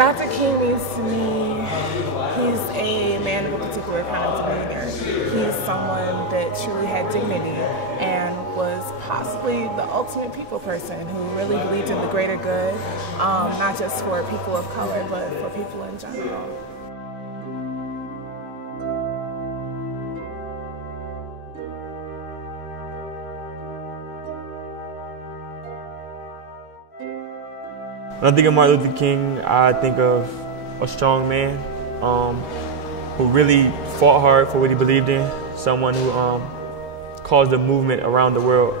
Dr. King means to me, he's a man of a particular kind of demeanor. He's someone that truly had dignity and was possibly the ultimate people person who really believed in the greater good, not just for people of color, but for people in general. When I think of Martin Luther King, I think of a strong man who really fought hard for what he believed in, someone who caused a movement around the world.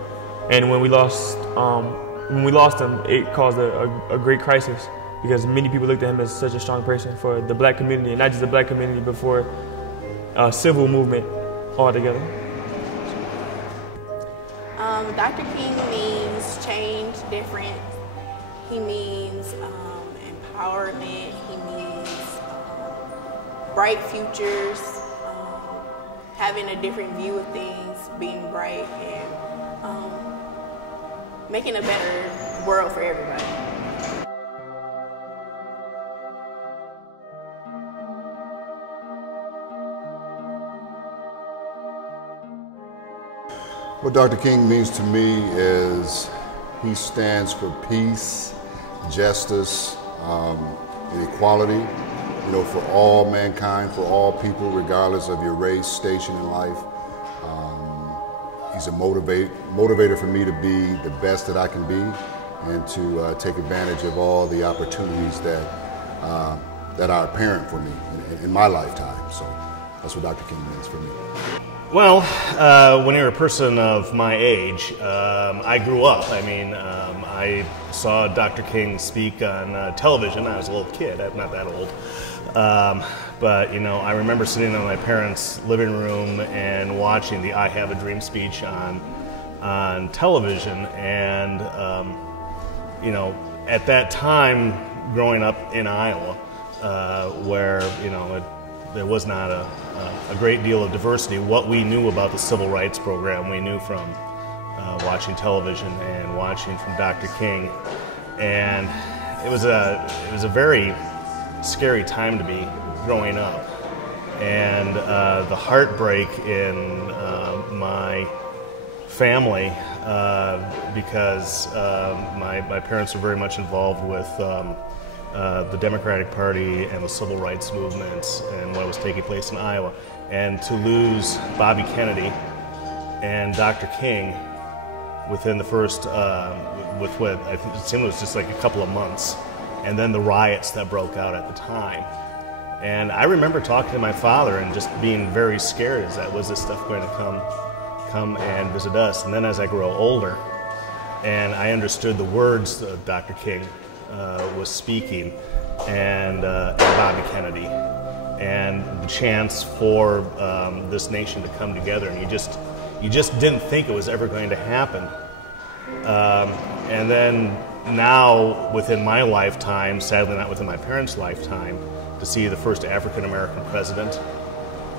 And when we lost him, it caused a great crisis because many people looked at him as such a strong person for the black community, and not just the black community, but for a civil movement altogether. Dr. King means change, different. He means empowerment, he means bright futures, having a different view of things, being bright, and making a better world for everybody. What Dr. King means to me is he stands for peace, justice, and equality, you know, for all mankind, for all people, regardless of your race, station in life. He's a motivator for me to be the best that I can be and to take advantage of all the opportunities that are apparent for me in my lifetime. So that's what Dr. King means for me. Well, when you're a person of my age, I grew up. I mean, I saw Dr. King speak on television. I was a little kid. I'm not that old. But, you know, I remember sitting in my parents' living room and watching the I Have a Dream speech on television. And, you know, at that time, growing up in Iowa, where, you know, there was not a great deal of diversity. What we knew about the civil rights program, we knew from watching television and watching from Dr. King, and it was a very scary time to be growing up, and the heartbreak in my family because my parents were very much involved with the Democratic Party and the civil rights movements and what was taking place in Iowa. And to lose Bobby Kennedy and Dr. King within the first, with what I think it seemed was just like a couple of months, and then the riots that broke out at the time. And I remember talking to my father and just being very scared, is that was this stuff going to come and visit us? And then as I grow older and I understood the words that Dr. King was speaking, and Bobby Kennedy, and the chance for this nation to come together, and you just didn't think it was ever going to happen. And then now, within my lifetime, sadly not within my parents' lifetime, to see the first African American president,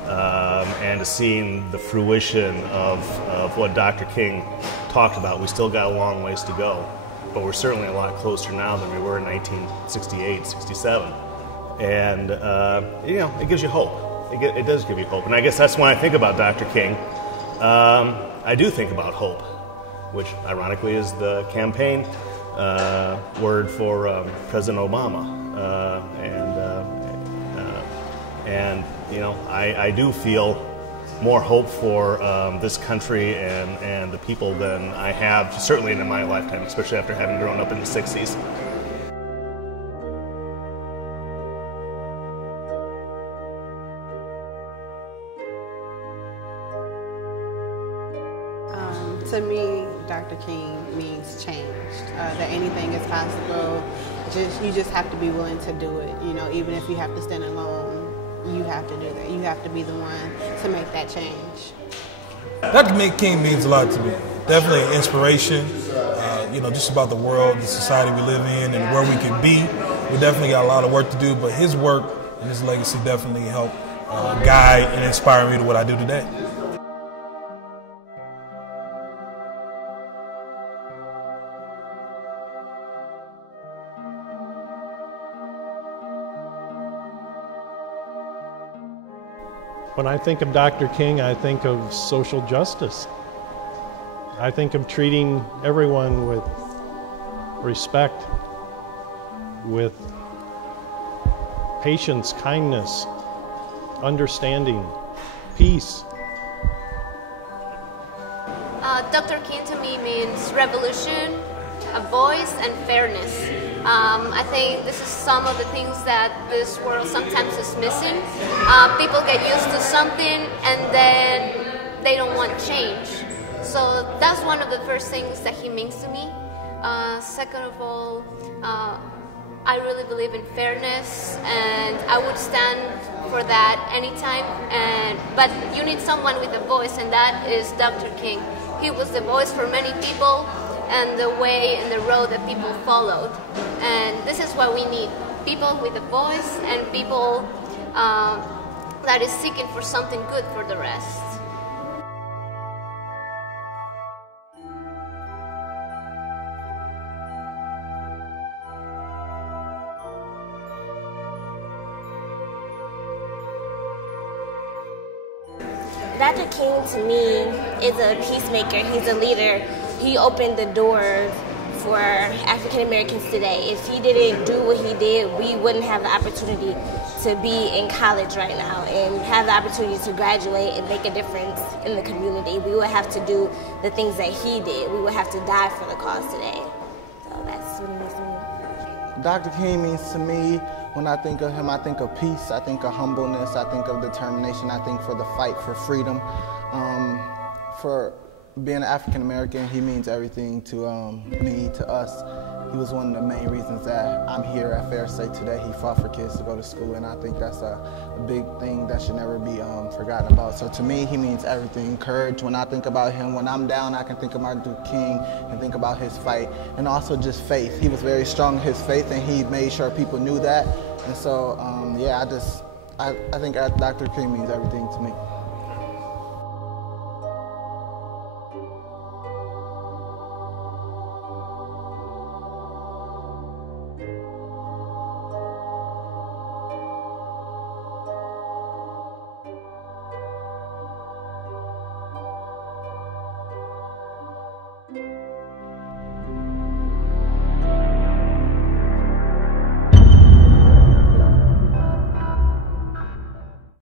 and to seeing the fruition of what Dr. King talked about. We still got a long ways to go, but we're certainly a lot closer now than we were in 1968, 67. And, you know, it gives you hope. It does give you hope. And I guess that's when I think about Dr. King. I do think about hope, which ironically is the campaign word for President Obama. And, you know, I do feel more hope for this country and the people than I have, certainly in my lifetime, especially after having grown up in the 60s. To me, Dr. King means change, that anything is possible. You just have to be willing to do it. You know, even if you have to stand alone, you have to do that. You have to be the one to make that change. Dr. King means a lot to me. Definitely an inspiration, you know, just about the world, the society we live in, and where we can be. We definitely got a lot of work to do, but his work and his legacy definitely helped guide and inspire me to what I do today. When I think of Dr. King, I think of social justice. I think of treating everyone with respect, with patience, kindness, understanding, peace. Dr. King to me means revolution, a voice, and fairness. I think this is some of the things that this world sometimes is missing. People get used to something and then they don't want change. So that's one of the first things that he means to me. Second of all, I really believe in fairness, and I would stand for that anytime. But you need someone with a voice, and that is Dr. King. He was the voice for many people and the way and the road that people followed. And this is what we need: people with a voice and people that is seeking for something good for the rest. Dr. King to me is a peacemaker. He's a leader. He opened the doors for African Americans today. If he didn't do what he did, we wouldn't have the opportunity to be in college right now and have the opportunity to graduate and make a difference in the community. We would have to do the things that he did. We would have to die for the cause today. So that's what it means to me. Dr. King means to me, when I think of him, I think of peace, I think of humbleness, I think of determination, I think for the fight for freedom. For being an African American, he means everything to me, to us. He was one of the main reasons that I'm here at Fair State today. He fought for kids to go to school, and I think that's a big thing that should never be forgotten about. So to me, he means everything. Courage, when I think about him, when I'm down, I can think of Martin Luther King and think about his fight. And also just faith. He was very strong in his faith, and he made sure people knew that. And so, yeah, I think Dr. King means everything to me.